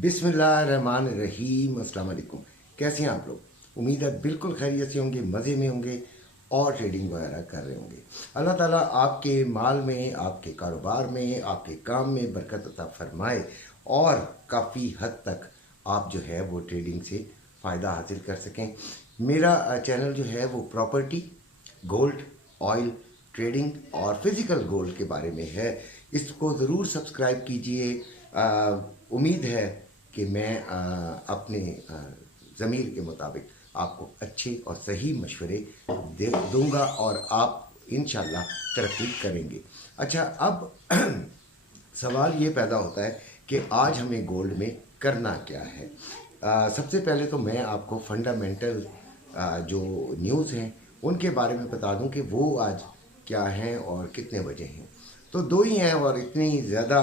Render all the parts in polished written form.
बिस्मिल्लाहिर्रहमानिर्रहीम। अस्सलाम वालेकुम। कैसे हैं आप लोग? उम्मीद है बिल्कुल खैरियत से होंगे, मज़े में होंगे और ट्रेडिंग वगैरह कर रहे होंगे। अल्लाह ताला आपके माल में, आपके कारोबार में, आपके काम में बरकत अता फरमाए और काफ़ी हद तक आप जो है वो ट्रेडिंग से फ़ायदा हासिल कर सकें। मेरा चैनल जो है वो प्रॉपर्टी, गोल्ड, ऑयल, ट्रेडिंग और फिज़िकल गोल्ड के बारे में है। इसको ज़रूर सब्सक्राइब कीजिए। उम्मीद है कि मैं अपने ज़मीर के मुताबिक आपको अच्छे और सही मशवरे दूंगा और आप इंशाल्लाह तरक्की करेंगे। अच्छा, अब सवाल ये पैदा होता है कि आज हमें गोल्ड में करना क्या है। सबसे पहले तो मैं आपको फंडामेंटल जो न्यूज़ हैं उनके बारे में बता दूं कि वो आज क्या हैं और कितने बजे हैं। तो दो ही हैं और इतनी ज़्यादा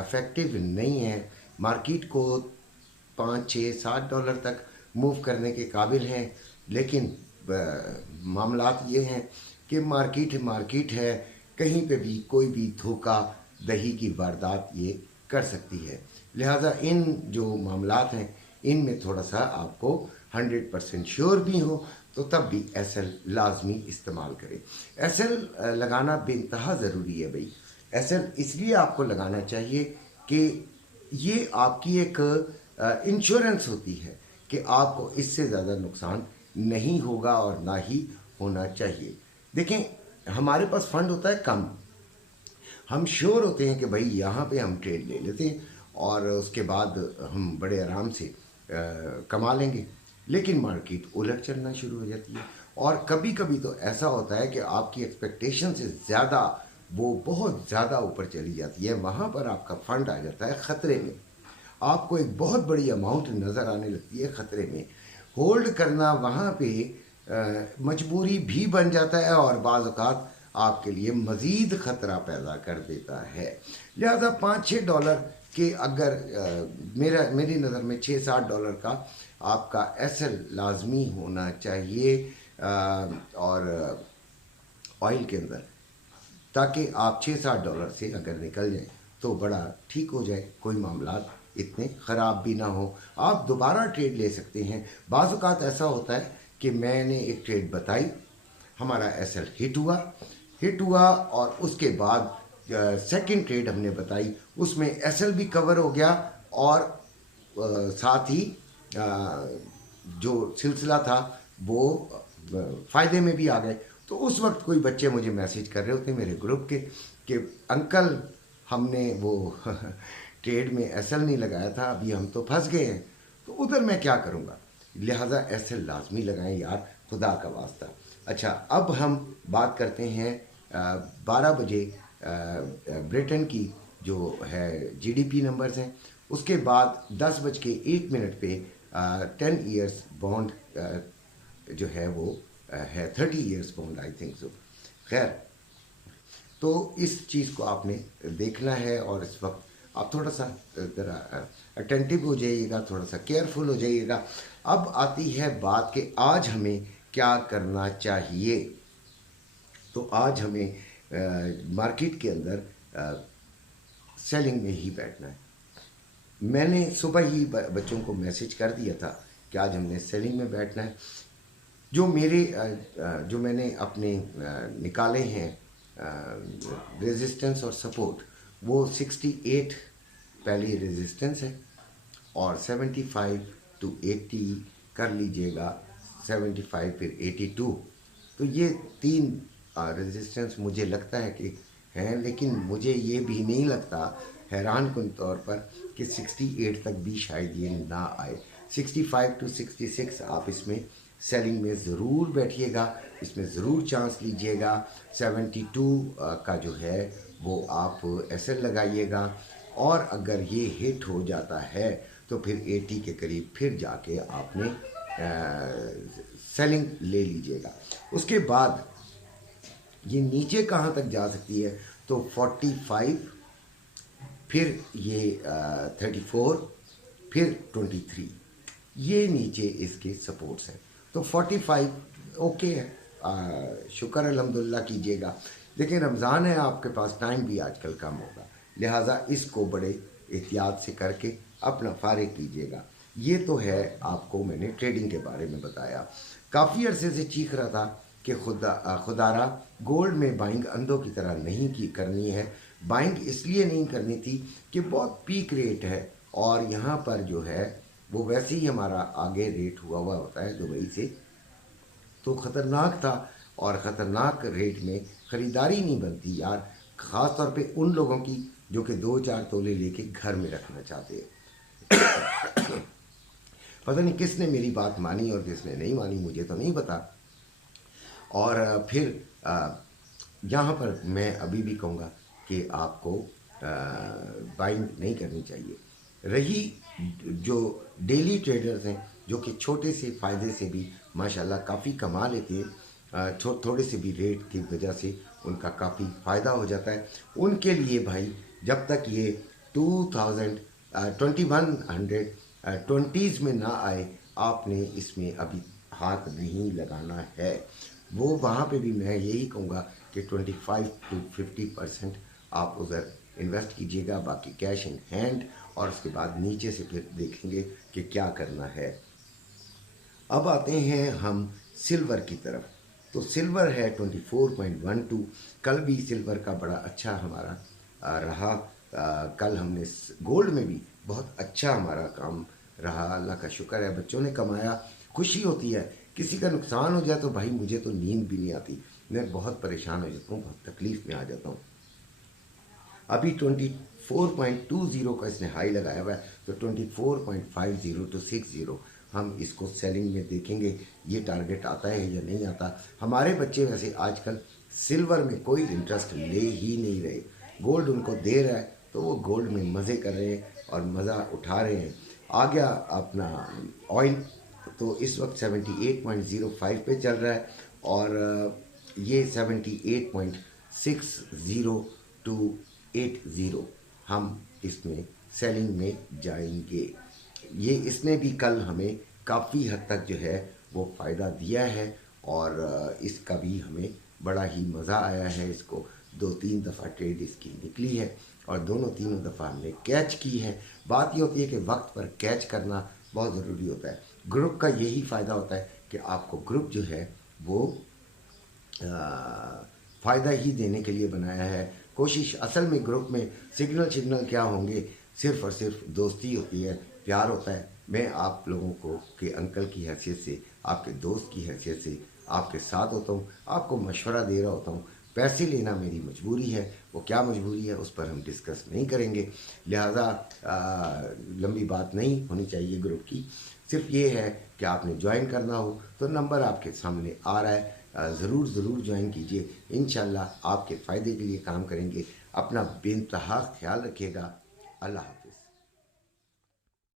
इफ़ेक्टिव नहीं है। मार्केट को 5, 6, 7 डॉलर तक मूव करने के काबिल हैं, लेकिन मामलात ये हैं कि मार्केट है, कहीं पे भी कोई भी धोखा दही की वारदात ये कर सकती है। लिहाजा इन जो मामलात हैं इनमें थोड़ा सा आपको 100% श्योर भी हो तो तब भी एसएल लाजमी इस्तेमाल करें। एसएल लगाना बेइंतहा ज़रूरी है भाई। एसएल इसलिए आपको लगाना चाहिए कि ये आपकी एक इंश्योरेंस होती है कि आपको इससे ज़्यादा नुकसान नहीं होगा और ना ही होना चाहिए। देखें, हमारे पास फंड होता है कम, हम श्योर होते हैं कि भाई यहाँ पे हम ट्रेड ले लेते हैं और उसके बाद हम बड़े आराम से कमा लेंगे, लेकिन मार्केट उलट चलना शुरू हो जाती है और कभी कभी तो ऐसा होता है कि आपकी एक्सपेक्टेशन से ज़्यादा वो बहुत ज़्यादा ऊपर चली जाती है। वहाँ पर आपका फंड आ जाता है ख़तरे में, आपको एक बहुत बड़ी अमाउंट नज़र आने लगती है ख़तरे में। होल्ड करना वहाँ पे मजबूरी भी बन जाता है और बाज़ औक़ात आपके लिए मज़ीद ख़तरा पैदा कर देता है। लिहाजा 5-6 डॉलर के अगर मेरी नज़र में 6-7 डॉलर का आपका एसएल लाजमी होना चाहिए और ऑयल के अंदर, ताकि आप 6-7 डॉलर से अगर निकल जाएं तो बड़ा ठीक हो जाए, कोई मामला इतने ख़राब भी ना हो, आप दोबारा ट्रेड ले सकते हैं। बाज़ औक़ात ऐसा होता है कि मैंने एक ट्रेड बताई, हमारा एसएल हिट हुआ और उसके बाद सेकंड ट्रेड हमने बताई, उसमें एसएल भी कवर हो गया और साथ ही जो सिलसिला था वो फ़ायदे में भी आ गए। तो उस वक्त कोई बच्चे मुझे मैसेज कर रहे होते मेरे ग्रुप के कि अंकल हमने वो ट्रेड में एसएल नहीं लगाया था, अभी हम तो फंस गए हैं, तो उधर मैं क्या करूँगा। लिहाजा एसएल लाजमी लगाएं यार, खुदा का वास्ता। अच्छा, अब हम बात करते हैं 12 बजे ब्रिटेन की जो है जीडीपी नंबर्स हैं, उसके बाद 10:01 पे 10 ईयर्स बॉन्ड जो है वो है 30 years bond, I think so. खैर, तो इस चीज़ को आपने देखना है और इस वक्त आप थोड़ा सा ज़रा अटेंटिव हो जाइएगा, थोड़ा सा केयरफुल हो जाइएगा। अब आती है बात कि आज हमें क्या करना चाहिए। तो आज हमें मार्केट के अंदर सेलिंग में ही बैठना है। मैंने सुबह ही बच्चों को मैसेज कर दिया था कि आज हमने सेलिंग में बैठना है। जो मैंने अपने निकाले हैं रेजिस्टेंस और सपोर्ट, वो 68 पहली रेजिस्टेंस है और 75 to 80 कर लीजिएगा, 75 फिर 82। तो ये 3 रेजिस्टेंस मुझे लगता है कि हैं, लेकिन मुझे ये भी नहीं लगता, हैरान कुन तौर पर, कि 68 तक भी शायद ये ना आए। 65 to 66 आप इसमें सेलिंग में ज़रूर बैठिएगा, इसमें ज़रूर चांस लीजिएगा। 72 का जो है वो आप एसएल लगाइएगा और अगर ये हिट हो जाता है तो फिर 80 के करीब फिर जाके आपने सेलिंग ले लीजिएगा। उसके बाद ये नीचे कहाँ तक जा सकती है, तो 45, फिर ये 34, फिर 23, ये नीचे इसके सपोर्ट्स हैं। तो 45 ओके है, शुक्र अल्हम्दुलिल्लाह कीजिएगा। लेकिन रमज़ान है, आपके पास टाइम भी आजकल कम होगा, लिहाजा इसको बड़े एहतियात से करके اپنا فارغ کیجیے گا۔ یہ تو ہے آپ کو میں نے ٹریڈنگ کے بارے میں بتایا۔ کافی عرصے سے چیخ رہا تھا کہ خدارہ گولڈ میں بائنگ اندھوں کی طرح نہیں کرنی ہے۔ بائنگ اس لیے نہیں کرنی تھی کہ بہت پیک ریٹ ہے، اور یہاں پر جو ہے وہ ویسے ہی ہمارا آگے ریٹ ہوا ہوتا ہے دبئی سے، تو خطرناک تھا، اور خطرناک ریٹ میں خریداری نہیں بنتی یار، خاص طور پہ ان لوگوں کی جو کہ 2-4 تولے لے کے گھر میں رکھنا چاہتے ہیں۔ پتہ نہیں کس نے میری بات مانی اور کس نے نہیں مانی، مجھے تو نہیں پتا۔ اور پھر یہاں پر میں ابھی بھی کہوں گا کہ آپ کو بائنگ نہیں کرنی چاہیے۔ رہی جو ڈیلی ٹریڈرز ہیں جو کہ چھوٹے سے فائدے سے بھی ماشاءاللہ کافی کما لیتے ہیں، تھوڑے سے بھی ریٹ کی وجہ سے ان کا کافی فائدہ ہو جاتا ہے، ان کے لیے بھائی جب تک یہ 2120 میں نہ آئے آپ نے اس میں ابھی ہاتھ نہیں لگانا ہے۔ وہ وہاں پہ بھی میں یہی کہوں گا کہ 25-50% آپ ادھر انویسٹ کیجیے گا، باقی کیش ان ہینڈ، اور اس کے بعد نیچے سے پھر دیکھیں گے کہ کیا کرنا ہے۔ اب آتے ہیں ہم سلور کی طرف، تو سلور ہے 24.12۔ کل بھی سلور کا بڑا اچھا ہمارا رہا، کل ہم نے گولڈ میں بھی بہت اچھا ہمارا کام رہا، اللہ کا شکر ہے، بچوں نے کمایا، خوشی ہوتی ہے۔ کسی کا نقصان ہو جائے تو بھائی مجھے تو نیند بھی نہیں آتی، میں بہت پریشان ہو جاتا ہوں، بہت تکلیف میں آ جاتا ہوں۔ ابھی 24.20 کا اس نے ہائی لگایا ہوا ہے، تو 24.50 to 60 ہم اس کو سیلنگ میں دیکھیں گے یہ ٹارگٹ آتا ہے یا نہیں آتا۔ ہمارے بچے ویسے آج کل سلور میں کوئی انٹرسٹ لے ہی نہیں رہے، گولڈ ان کو دے رہا ہے تو وہ گولڈ میں مزے کر رہے ہیں اور مزہ اٹھا رہے ہیں۔ آ گیا اپنا آئل، تو اس وقت 78.05 پہ چل رہا ہے، اور یہ 78.60 to 80 ہم اس میں سیلنگ میں جائیں گے۔ یہ اس نے بھی کل ہمیں کافی حد تک جو ہے وہ فائدہ دیا ہے، اور اس کا بھی ہمیں بڑا ہی مزہ آیا ہے۔ اس کو 2-3 دفعہ ٹریڈ اس کی نکلی ہے، اور تینوں دفعہ ہم نے کیچ کی ہے۔ بات یہ ہوتی ہے کہ وقت پر کیچ کرنا بہت ضروری ہوتا ہے۔ گروپ کا یہی فائدہ ہوتا ہے کہ آپ کو گروپ جو ہے وہ فائدہ ہی دینے کے لیے بنایا ہے۔ کوشش اصل میں گروپ میں سگنل کیا ہوں گے، صرف اور صرف دوستی ہوتی ہے، پیار ہوتا ہے۔ میں آپ لوگوں کو کہ انکل کی حیثیت سے، آپ کے دوست کی حیثیت سے آپ کے ساتھ ہوتا ہوں، آپ کو مشورہ دے رہا ہوتا ہوں۔ پیسے لینا میری مجبوری ہے، وہ کیا مجبوری ہے اس پر ہم ڈسکس نہیں کریں گے، لہٰذا لمبی بات نہیں ہونی چاہیے گروپ کی۔ صرف یہ ہے کہ آپ نے جوائن کرنا ہو تو نمبر آپ کے سامنے آ رہا ہے، ضرور جوائن کیجئے، انشاءاللہ آپ کے فائدے کے لیے کام کریں گے۔ اپنا بے انتہا خیال رکھیے گا، اللہ حافظ۔